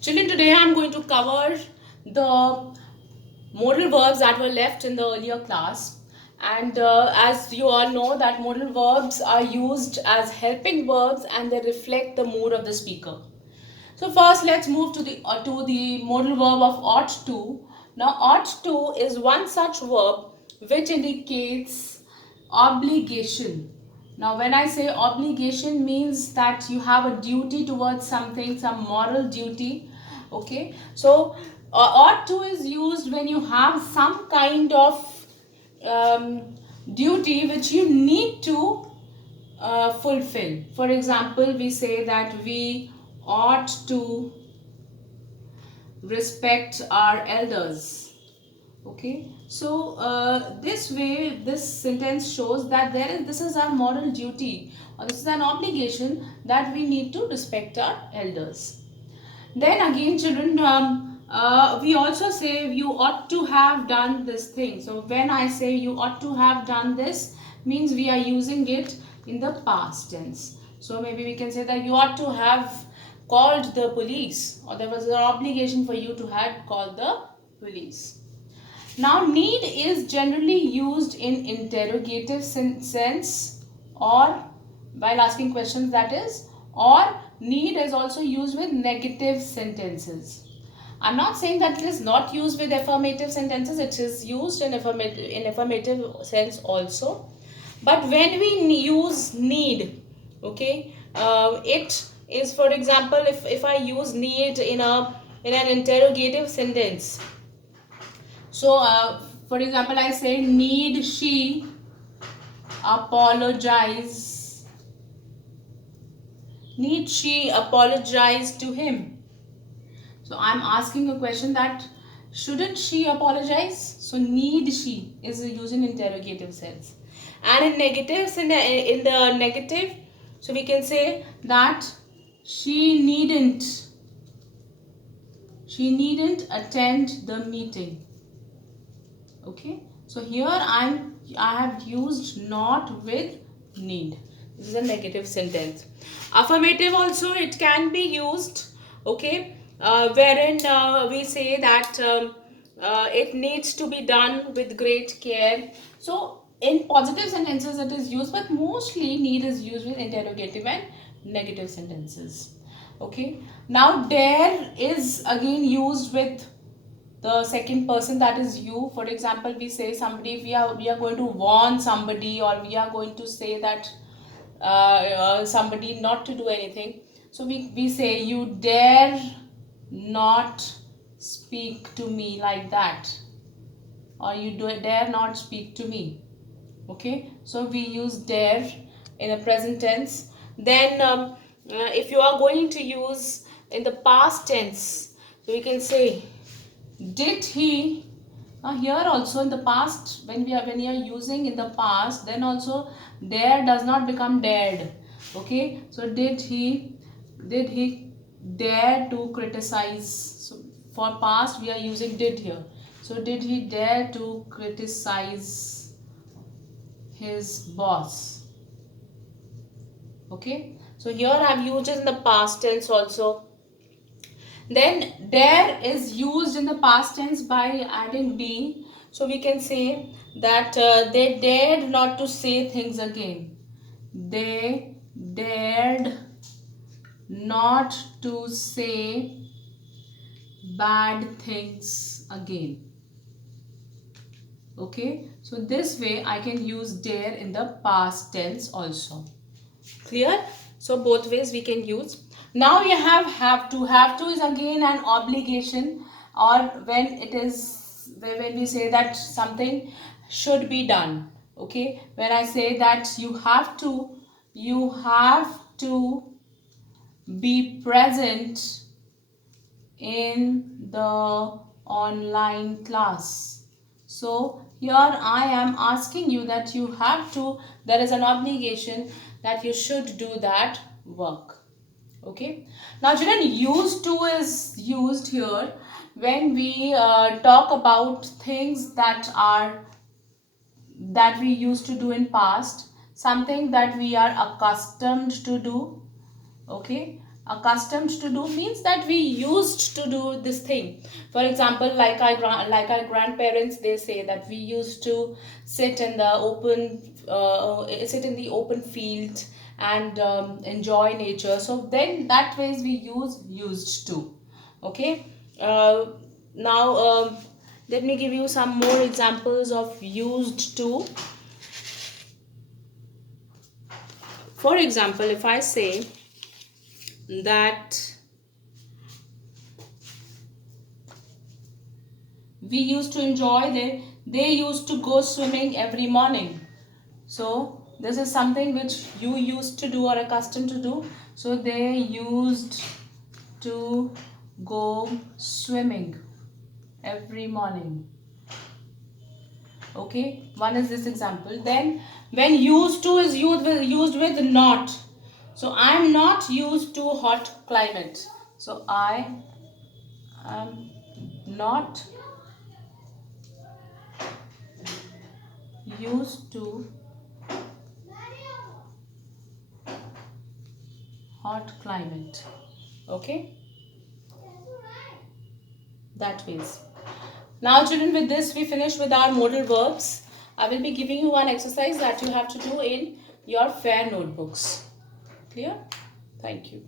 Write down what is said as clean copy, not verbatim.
Children, today I'm going to cover the modal verbs that were left in the earlier class. And as you all know, that modal verbs are used as helping verbs and they reflect the mood of the speaker. So first, let's move to the modal verb of ought to. Now, ought to is one such verb which indicates obligation. Now, when I say obligation, means that you have a duty towards something, some moral duty. Okay, so ought to is used when you have some kind of duty which you need to fulfill. For example, we say that we ought to respect our elders. Okay, so this way, this sentence shows that this is our moral duty, or this is an obligation that we need to respect our elders. Then again, children, we also say you ought to have done this thing. So when I say you ought to have done this, means we are using it in the past tense. So maybe we can say that you ought to have called the police, or there was an obligation for you to have called the police. Now, need is generally used in interrogative sense, or while asking questions, that is, or need is also used with negative sentences. I'm not saying that it is not used with affirmative sentences, it is used in affirmative sense also. But when we use need, okay, it is, for example, if I use need in an interrogative sentence. So, for example, I say, need she apologize? Need she apologize to him? So, I'm asking a question that shouldn't she apologize? So, need she is used in interrogative sense. And in negatives, in the negative, so we can say that she needn't attend the meeting. Okay, so here I have used not with need. This is a negative sentence. Affirmative also, it can be used, okay, wherein we say that it needs to be done with great care. So in positive sentences it is used, but mostly need is used with interrogative and negative sentences. Okay, now dare is again used with the second person, that is you. For example, we say somebody, we are going to warn somebody, or we are going to say that somebody not to do anything. So we say, you dare not speak to me like that, or dare not speak to me. Okay, so we use dare in a present tense. Then if you are going to use in the past tense, so we can say, did he. Now here also in the past, when you are using in the past, then also dare does not become dared. Okay, so did he dare to criticize? So for past we are using did here. So did he dare to criticize his boss? Okay, so here I have used it in the past tense also. Then dare is used in the past tense by adding D. So we can say that they dared not to say things again. They dared not to say bad things again. Okay, so this way I can use dare in the past tense also. Clear? So both ways we can use. Now you have to. Have to is again an obligation, or when it is, when we say that something should be done. Okay, when I say that you have to be present in the online class. So here I am asking you that you have to, there is an obligation that you should do that work. Okay, now children, used to is used here when we talk about things that we used to do in past, something that we are accustomed to do. Okay, Accustomed to do means that we used to do this thing. For example, like our grandparents, they say that we used to sit in the open field and enjoy nature. So then that ways we use used to. Okay. Now let me give you some more examples of used to. For example, if I say that we used to enjoy, they used to go swimming every morning. So this is something which you used to do or accustomed to do. So they used to go swimming every morning. Okay, one is this example. Then when used to is used with not. So I am not used to hot climate. So I am not used to hot climate. Okay, that ways. Now children, with this we finish with our modal verbs. I will be giving you one exercise that you have to do in your fair notebooks. Clear? Thank you.